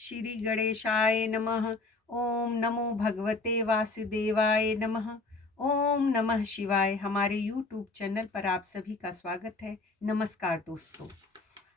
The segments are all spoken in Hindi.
श्री गणेशाय नमः। ओम नमो भगवते वासुदेवाय नमः। ओम नमः शिवाय। हमारे यूट्यूब चैनल पर आप सभी का स्वागत है। नमस्कार दोस्तों,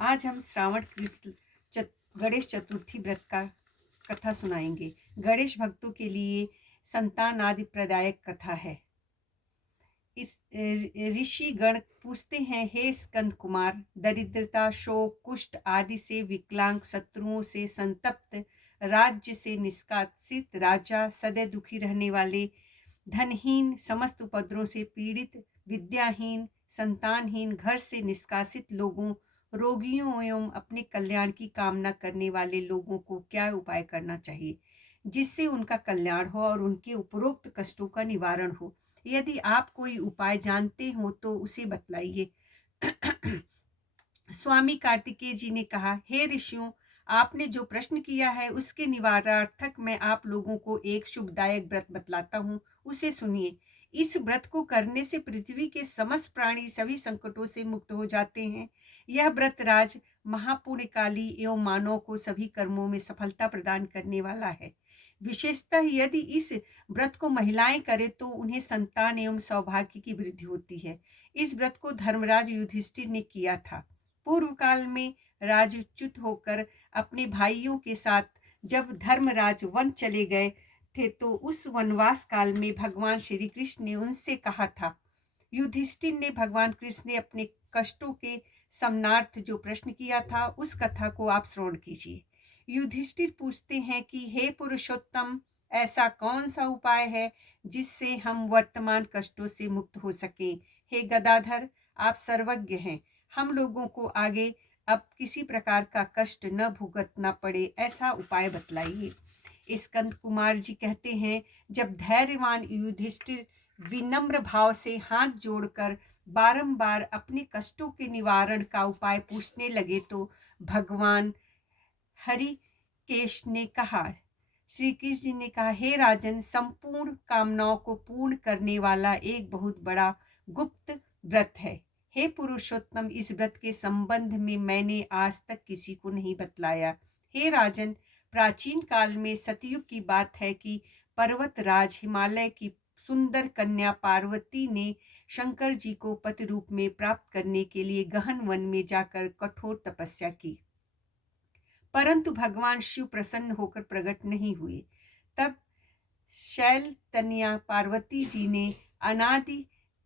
आज हम श्रावण कृष्ण गणेश चतुर्थी व्रत का कथा सुनाएंगे। गणेश भक्तों के लिए संतान आदि प्रदायक कथा है। इस ऋषि गण पूछते हैं, हे स्कंद कुमार, दरिद्रता, शोक, कुष्ठ आदि से विकलांग, शत्रुओं से संतप्त, राज्य से निष्कासित राजा, सदैव दुखी रहने वाले, धनहीन, समस्त उपद्रवों से पीड़ित, विद्याहीन, संतानहीन, घर से निष्कासित लोगों, रोगियों एवं अपने कल्याण की कामना करने वाले लोगों को क्या उपाय करना चाहिए जिससे उनका कल्याण हो और उनके उपरोक्त कष्टों का निवारण हो। यदि आप कोई उपाय जानते हो तो उसे बतलाइए। स्वामी कार्तिकेय जी ने कहा, हे ऋषियों, आपने जो प्रश्न किया है उसके निवारणार्थक मैं आप लोगों को एक शुभदायक व्रत बतलाता हूँ, उसे सुनिए। इस व्रत को करने से पृथ्वी के समस्त प्राणी सभी संकटों से मुक्त हो जाते हैं। यह व्रत राज, महापुण्यकाली एवं मानव को सभी कर्मों में सफलता प्रदान करने वाला है। विशेषतः यदि इस व्रत को महिलाएं करें तो उन्हें संतान एवं सौभाग्य की वृद्धि होती है। इस व्रत को धर्मराज युधिष्ठिर ने किया था। पूर्व काल में राजच्युत होकर अपने भाइयों के साथ जब धर्मराज वन चले गए थे तो उस वनवास काल में भगवान श्री कृष्ण ने उनसे कहा था। युधिष्ठिर ने भगवान कृष्ण ने अपने कष्टों के समनार्थ जो प्रश्न किया था उस कथा को आप श्रवण कीजिए। युधिष्ठिर पूछते हैं कि हे पुरुषोत्तम, ऐसा कौन सा उपाय है जिससे हम वर्तमान कष्टों से मुक्त हो सकें। हे गदाधर, आप सर्वज्ञ हैं, हम लोगों को आगे अब किसी प्रकार का कष्ट न भुगतना पड़े, ऐसा उपाय बतलाइए। स्कंद कुमार जी कहते हैं, जब धैर्यवान युधिष्ठिर विनम्र भाव से हाथ जोड़कर बारंबार अपने कष्टों के निवारण का उपाय पूछने लगे तो भगवान हरिकेश ने कहा, श्री कृष्ण जी ने कहा, हे राजन, संपूर्ण कामनाओं को पूर्ण करने वाला एक बहुत बड़ा गुप्त व्रत है। हे पुरुषोत्तम, इस व्रत के संबंध में मैंने आज तक किसी को नहीं बतलाया। हे राजन, प्राचीन काल में सतयुग की बात है कि पर्वतराज हिमालय की सुंदर कन्या पार्वती ने शंकर जी को पति रूप में प्राप्त करने के लिए गहन वन में जाकर कठोर तपस्या की, परंतु भगवान शिव प्रसन्न होकर प्रकट नहीं हुए। तब शैल तनया पार्वती जी ने अनादि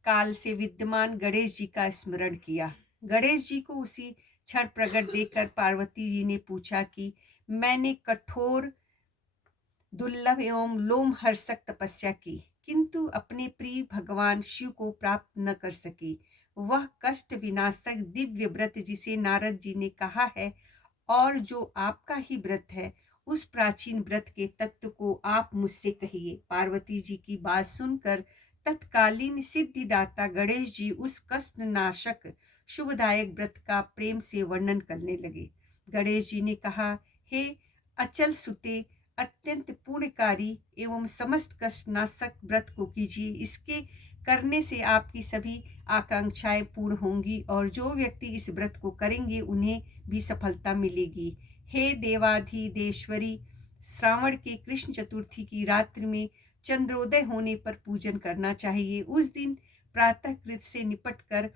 काल से विद्यमान गणेश जी का स्मरण किया। गणेश जी को उसी क्षण प्रकट देखकर पार्वती जी ने पूछा कि मैंने कठोर, दुर्लभ एवं लोमहर्षक तपस्या की, किंतु अपने प्रिय भगवान शिव को प्राप्त न कर सकी। वह कष्ट विनाशक दिव्य व्रत जिसे नारद जी ने कहा है और जो आपका ही व्रत है, उस प्राचीन व्रत के तत्व को आप मुझसे कहिए। पार्वती जी की बात सुनकर तत्कालीन सिद्धिदाता गणेश जी उस कष्ट नाशक शुभदायक व्रत का प्रेम से वर्णन करने लगे। गणेश जी ने कहा, हे अचल सुते, अत्यंत पूर्णकारी एवं समस्त कष्ट नाशक व्रत को कीजिए। इसके करने से आपकी सभी आकांक्षाएं पूर्ण होंगी और जो व्यक्ति इस व्रत को करेंगे उन्हें भी सफलता मिलेगी। हे देवाधिदेश्वरी, श्रावण के कृष्ण चतुर्थी की रात्रि में चंद्रोदय होने पर पूजन करना चाहिए। उस दिन प्रातः कृत से निपटकर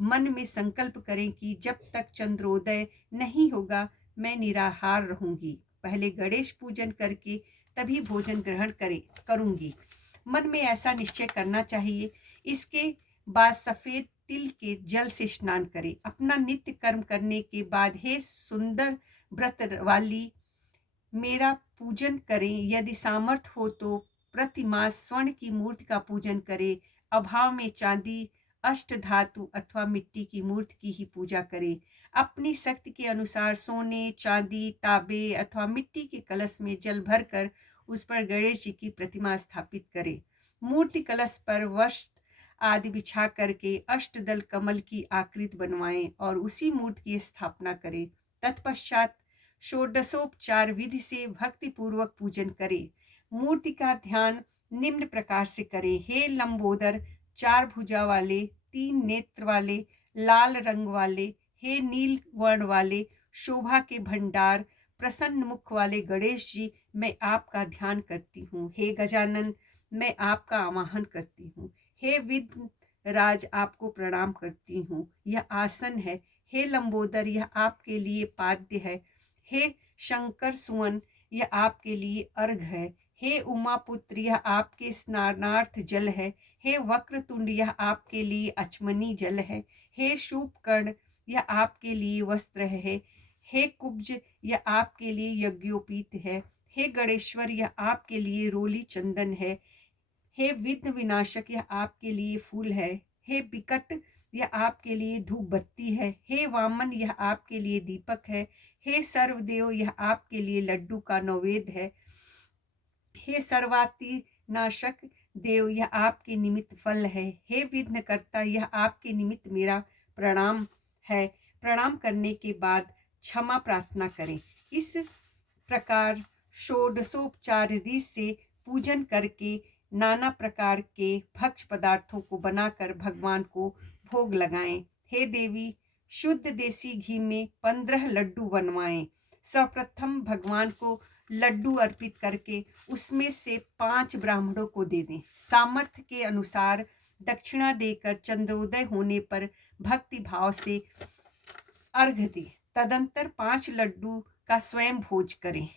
मन में संकल्प करें कि जब तक चंद्रोदय नहीं होगा मैं निराहार रहूंगी। पहले गणेश पूजन करके तभी भोजन ग्रहण करूंगी। मन में ऐसा निश्चय करना चाहिए। इसके बाद सफेद तिल के जल से स्नान करें। अपना नित्य कर्म करने के बाद हे सुंदर व्रत वाली, मेरा पूजन करें। यदि सामर्थ्य हो तो प्रतिमास स्वर्ण की मूर्ति का पूजन करें। अभाव में चांदी, अष्ट धातु अथवा मिट्टी की मूर्ति की ही पूजा करें। अपनी शक्ति के अनुसार सोने, चांदी, तांबे अथवा मिट्टी के कलश में जल भरकर उस पर गणेश जी की प्रतिमा स्थापित करें। मूर्ति कलश पर वस्त्र आदि बिछा करके अष्टदल कमल की आकृति बनवाएं और उसी मूर्ति की स्थापना करें। तत्पश्चात षोडशोपचार विधि से भक्ति पूर्वक पूजन करें। मूर्ति का ध्यान निम्न प्रकार से करें। हे लंबोदर, चार भुजा वाले, तीन नेत्र वाले, लाल रंग वाले, हे नील वर्ण वाले, शोभा के भंडार, प्रसन्न मुख वाले गणेश जी, मैं आपका ध्यान करती हूँ। हे गजानन, मैं आपका आवाहन करती हूँ। हे विघ्न राज, आपको प्रणाम करती हूँ। यह आसन है। हे लंबोदर, यह आपके लिए पाद्य है। हे शंकर सुवन, यह आपके लिए अर्घ है। हे उमापुत्र, यह आपके स्नानार्थ जल है। हे वक्रतुंड, यह आपके लिए अचमनी जल है। हे शूपकर्ण, यह आपके लिए वस्त्र है। हे कुब्ज, यह आपके लिए यज्ञोपीत है। हे गणेश्वर, यह आपके लिए रोली चंदन है। हे विघ्न विनाशक, यह आपके लिए फूल है। हे बिकट, यह आपके लिए धूप बत्ती है। हे वामन, यह आपके लिए दीपक है। हे सर्वदेव, यह आपके लिए लड्डू का नैवेद्य है। हे सर्वाति नाशक देव, यह आपके निमित्त फल है। हे विघ्नकर्ता, यह आपके निमित्त मेरा प्रणाम है। प्रणाम करने के बाद क्षमा प्रार्थना करें। इस प्रकार षोडशोपचार रीति से पूजन करके नाना प्रकार के भक्ष्य पदार्थों को बनाकर भगवान को भोग लगाएं। हे देवी, शुद्ध देसी घी में 15 लड्डू बनवाएं। सर्वप्रथम भगवान को लड्डू अर्पित करके उसमें से 5 ब्राह्मणों को दे दें। सामर्थ्य के अनुसार दक्षिणा देकर चंद्रोदय होने पर भक्ति भाव से अर्घ दें। तदंतर 5 लड्डू का स्वयं भोज करें।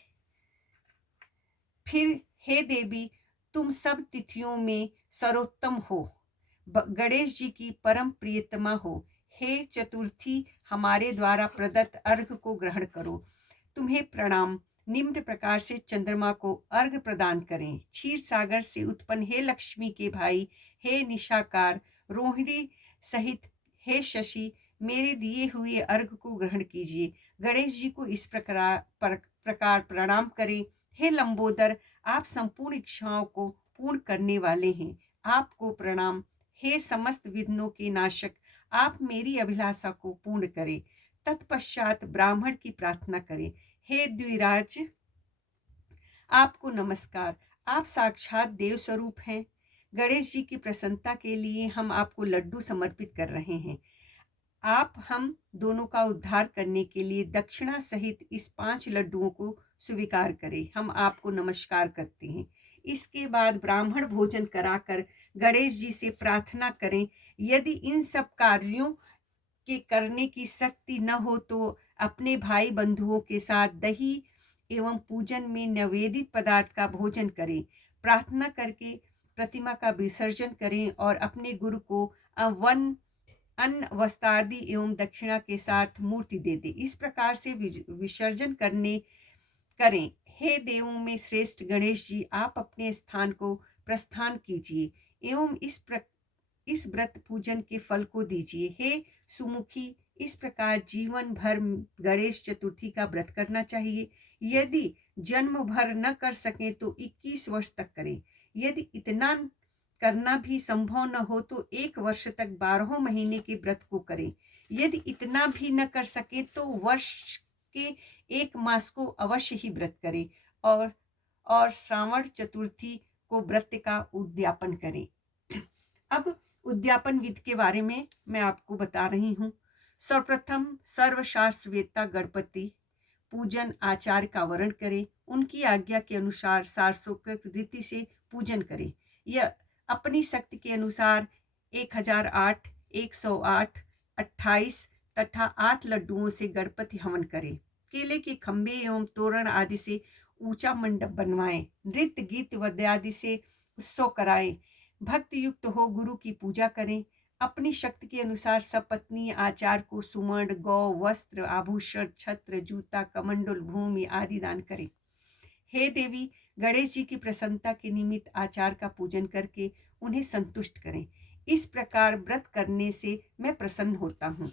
फिर हे देवी, तुम सब तिथियों में सर्वोत्तम हो, गणेश जी की परम प्रियतमा हो। हे चतुर्थी, हमारे द्वारा प्रदत्त अर्घ को ग्रहण करो। तुम्हें प्रणाम। निम्न प्रकार से चंद्रमा को अर्घ प्रदान करें। क्षीर सागर से उत्पन्न हे लक्ष्मी के भाई, हे निशाकार, रोहिणी सहित हे शशि, मेरे दिए हुए अर्घ को ग्रहण कीजिए। गणेश जी को इस प्रकार प्रणाम करें। हे लंबोदर, आप संपूर्ण इच्छाओं को पूर्ण करने वाले हैं, आपको प्रणाम। हे समस्त विघ्नों के नाशक, आप मेरी अभिलाषा को पूर्ण करें। तत्पश्चात ब्राह्मण की प्रार्थना करें। हे द्विराज, आपको नमस्कार। आप साक्षात देव स्वरूप हैं। गणेश जी की प्रसन्नता के लिए हम आपको लड्डू समर्पित कर रहे हैं। आप हम दोनों का उद्धार करने के लिए दक्षिणा सहित इस 5 लड्डुओं को स्वीकार करें। हम आपको नमस्कार करते हैं। इसके बाद ब्राह्मण भोजन कराकर गणेश जी से प्रार्थना करें। यदि इन सब कार्यों के करने की शक्ति न हो तो अपने भाई बंधुओं के साथ दही एवं पूजन में निवेदित पदार्थ का भोजन करें। प्रार्थना करके प्रतिमा का विसर्जन करें और अपने गुरु को अन्न वस्त्रादि एवं दक्षिणा के साथ मूर्ति दे दे। इस प्रकार से विसर्जन करें। हे देवों में श्रेष्ठ गणेश जी, आप अपने स्थान को प्रस्थान कीजिए एवं इस व्रत पूजन के फल को दीजिए। हे सुमुखी, इस प्रकार जीवन भर गणेश चतुर्थी का व्रत करना चाहिए। यदि जन्म भर न कर सकें तो 21 वर्ष तक करें। यदि इतना करना भी संभव न हो तो 1 वर्ष तक 12 महीने के व्रत को करें। यदि इतना भी न कर सके तो वर्ष के 1 मास को अवश्य ही व्रत करें और श्रावण चतुर्थी को व्रत का उद्यापन करें। अब उद्यापन विधि के बारे में मैं आपको बता रही हूँ। सर्वप्रथम सर्वशास्त्रवेत्ता गणपति पूजन आचार्य का वर्ण करें। उनकी आज्ञा के अनुसार शास्त्रोक्त रीति से पूजन करें। यह अपनी शक्ति के अनुसार 1008, 108, 28 तथा 8 लड्डुओं से गणपति हवन करें। केले के खंभे एवं तोरण आदि से ऊंचा मंडप बनवाएं। नृत्य गीत वाद्यादि से उत्सव कराएं। भक्त युक्त हो गुरु की पूजा करें। अपनी शक्ति के अनुसार सपत्नी आचार्य को सुवर्ण, गौ, वस्त्र, आभूषण, छत्र, जूता, कमंडल, भूमि आदि दान करें। हे देवी, गणेश जी की प्रसन्नता के निमित्त आचार्य का पूजन करके उन्हें संतुष्ट करें। इस प्रकार व्रत करने से मैं प्रसन्न होता हूँ,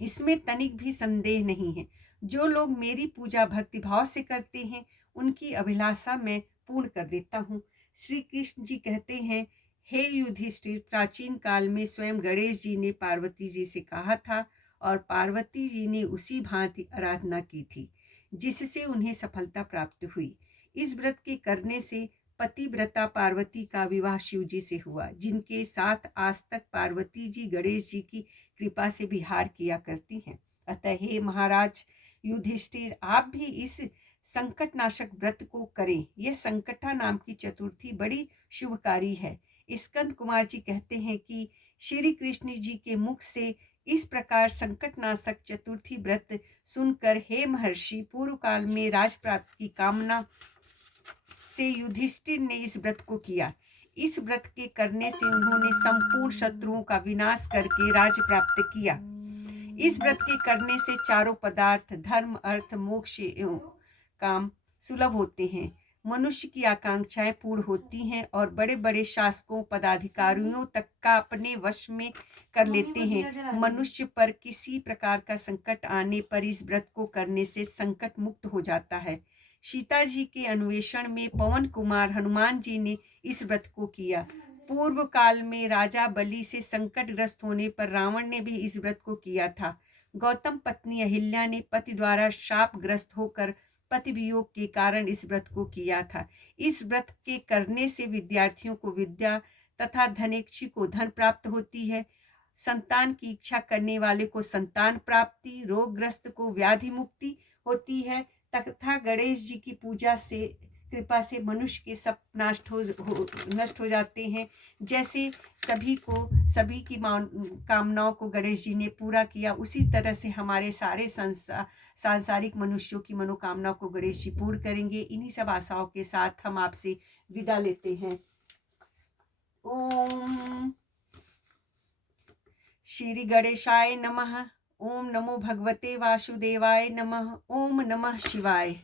इसमें तनिक भी संदेह नहीं है। जो लोग मेरी पूजा भक्ति भाव से करते हैं उनकी अभिलाषा मैं पूर्ण कर देता हूँ। श्री कृष्ण जी कहते हैं, हे युधिष्ठिर, प्राचीन काल में स्वयं गणेश जी ने पार्वती जी से कहा था और पार्वती जी ने उसी भांति आराधना की थी जिससे उन्हें सफलता प्राप्त हुई। इस व्रत के करने से पतिव्रता पार्वती का विवाह शिव जी से हुआ, जिनके साथ आज तक पार्वती जी गणेश जी की कृपा से विहार किया करती हैं। अतः हे महाराज, युधिष्ठिर, आप भी इस संकटनाशक व्रत को करें। यह संकटा नाम की चतुर्थी बड़ी शुभकारी है। स्कंद कुमार जी कहते हैं कि श्री कृष्ण जी के मुख से इस प्रकार संकटनाशक चतुर्थी व्रत सुनकर हे महर्षि, पूर्व काल में राज प्राप्ति की कामना से युधिष्ठिर ने इस व्रत को किया। इस व्रत के करने से उन्होंने संपूर्ण शत्रुओं का विनाश करके राज प्राप्त किया। इस व्रत के करने से चारों पदार्थ धर्म, अर्थ, मोक्ष एवं काम सुलभ होते हैं। मनुष्य की आकांक्षाएं पूर्ण होती हैं और बड़े बड़े शासकों, पदाधिकारियों तक का अपने वश में कर लेते हैं। मनुष्य पर किसी प्रकार का संकट आने पर इस व्रत को करने से संकट मुक्त हो जाता है। सीता जी के अन्वेषण में पवन कुमार हनुमान जी ने इस व्रत को किया। पूर्व काल में राजा बलि से संकटग्रस्त होने पर रावण ने भी इस व्रत को किया था। गौतम पत्नी अहिल्या ने पति द्वारा शापग्रस्त होकर पति वियोग के कारण इस व्रत को किया था। इस व्रत के करने से विद्यार्थियों को विद्या तथा धनेक्षी को धन प्राप्त होती है। संतान की इच्छा करने वाले को संतान प्राप्ति, रोगग्रस्त को व्याधि मुक्ति होती है तथा गणेश जी की पूजा से कृपा से मनुष्य के सब नष्ट हो जाते हैं। जैसे सभी की कामनाओं को गणेश जी ने पूरा किया, उसी तरह से हमारे सारे सांसारिक मनुष्यों की मनोकामनाओं को गणेश जी पूर्ण करेंगे। इन्हीं सब आशाओं के साथ हम आपसे विदा लेते हैं। ओम श्री गणेशाय नमः। ओम नमो भगवते वासुदेवाय नमः। ओम नमः शिवाय।